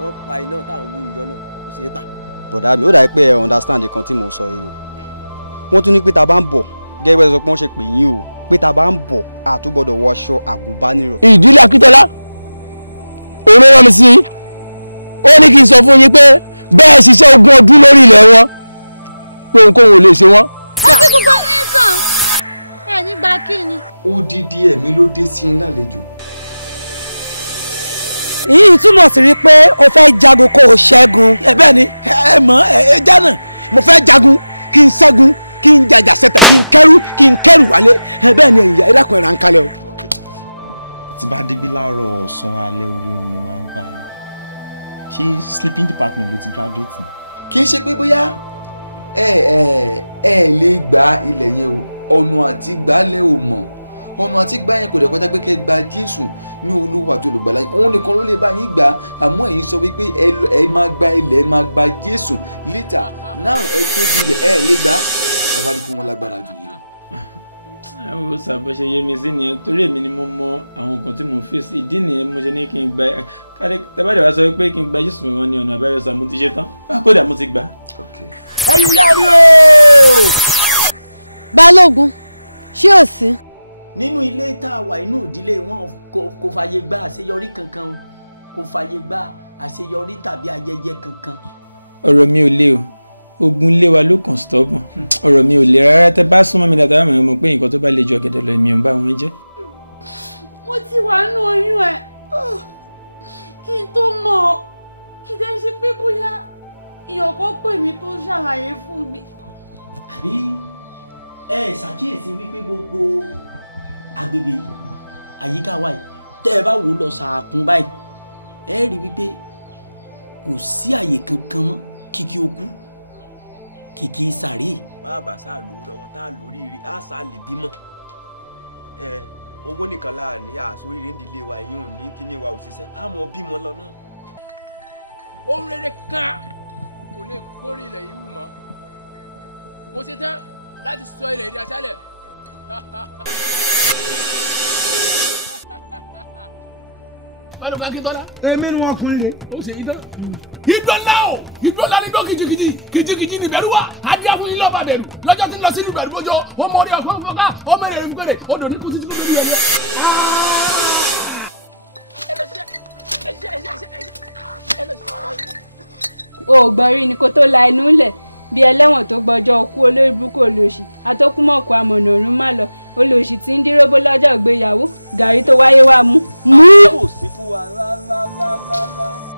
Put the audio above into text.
wọ́n pa iná táwọn wí ìjọ náà kò ṣeé pa. bọ̀dá mi ó dà pé ẹ understand nǹkan tí mo sọ yìí o wọ́n tún ní pé ta bá ń bọ̀ gẹ́gẹ́ bí ẹ sọ pé wọ́n ṣe pè yín o pé ta bá ń bọ̀ àtúgbọ́dọ̀ wọṣọ àgùnbánirọ̀. ìdílé Akíntọ́lá òun ló rán mi sí ó ní kí n sọ fún yín pé bẹ́ẹ̀ ṣiṣẹ́ ogún ọdún lórí ilẹ̀ wọn pé ohunkóhun ò lè ṣe wọ́n. àti gbogbo ní sàn ẹ nígbà kí ni. odidi ẹ̀mí ló dé sí ń lálejò. èyí túmọ̀ sí rí pé o fẹ́ jagun kó o ṣẹ́gun. bẹ́ẹ̀ ni ẹ mọ̀ ẹ jánà mo fẹ́ jagun kí n ṣẹ́gun kí n jàjà sẹ́tẹ̀ kí n kẹ́rù wálé bẹ́ẹ̀ ni ẹ̀yà ẹ̀dàkùn ẹ̀rà ń kalẹ̀ o. tí bá débi láàárọ̀ ọ̀sán alẹ́ orí oorun ni máa ń bá yín ṣé sleeping department ló ti graduate ni. kì í ṣe pé bóyá ẹ lè gba ilẹ̀ yẹn o ọ̀nà àti gbálẹ̀ ò mọ̀ ọ̀nà àti gbá yẹn kò dẹ̀ kọjá pé kẹ́ gba Jésù ní Olúwa àti Olùgbàlà òun nìkan ló lè bá yín gbà àmọ́ ẹ̀yin sọ wípé ẹ máa gba ilẹ̀ ẹ máa gba Jésù later now ẹ débi ilẹ̀ ẹ lè gbà ẹ wá ní kí wọ́n lágbára jù yìí. àwọn sábà ṣe yé mi sí nìyẹn torí èmi ni mo mọ àwọn nǹkan tí mo fèsì ìdí nìyẹn mo ṣe ní kí n gba káde tẹ́bàdé wa sọ pé kí n gba Jésù wọn ní ọ̀nà àbáyọ sàmú ti ṣe tán kódà mo ti gbà. ẹ̀yin ìyá mi o. Balógun ṣé ò sí. nínú ilé tá a wà inú ìdílé wọn kò fàyè gba àṣeyọrí kankan kò fàyè gba àṣeyọrí tàbí ayẹyẹ kankan. ọ̀rọ̀ mi ò le o ogun lé wa ló kàn stubborn ọ̀rọ̀ mi ò le rárá tẹ́ bá súnmọ́ mi dáadáa mọ̀ pé nǹkan tó bá le ju ọ̀gẹ̀dẹ̀ lọ èmi ò ń bá wọn jẹ́. mo ti wà nínú oyún ẹ kí n tó mọ̀ kí dé ṣe pé bóyá ìyàn kan pè mí tó ṣàlàyé fún mi. àbí ẹ ṣàkíyèsí wípé gbogbo agbègbè àyíká wa yìí tẹ́ ẹ bá wò lọ ṣàkún báyìí ẹ rí wípé kò sí àyè kankan mọ́ kìkì òkú kìkì sàárè. bàbá sáà lówó lọ́wọ́ tá a lórí ire á sáà lè bímọ owó nìkan láà ní àsóríire ń dilé wa yìí ò ní kíní wa ò ṣiṣẹ́ á mọ bímọ lọ náà. ohun rere kan kò lè gbórí ilẹ̀ yìí wù mọ́ mo ṣe tán láti sọ ilẹ̀ ìdí aṣálẹ̀. Balógun Akíntọ́lá. èmi ni wọn kùnrin rè. ó ṣe idán. idán ńlá o idán ńlá ní idán kìjìkìjì ní bẹ̀rù wa adé fún yín lọ́ba bẹ̀rù lọ́jọ́ tí ń lọ sí ìlú bẹ̀rù bójó ó mọ orí ọ̀fọ̀ fọ́ká ó mẹ́rẹ̀ rẹ̀ fúkẹ́rẹ́ ó dò ní kú títí lórí ẹ̀yẹ. o gbọ́n rí ni kó tó la inú lẹ̀ bí ẹlẹ́wọ̀n tó gbọ́jọ́ òkú olórí burúkú olóṣì àtọkùnmọ̀kù amọ̀nà ọ̀run má lọ olóṣì tí ń díróbó lọ́jọ́ ìgbéyàwó gàrí tó wáyé wá mú. kò sí fún wa rárá.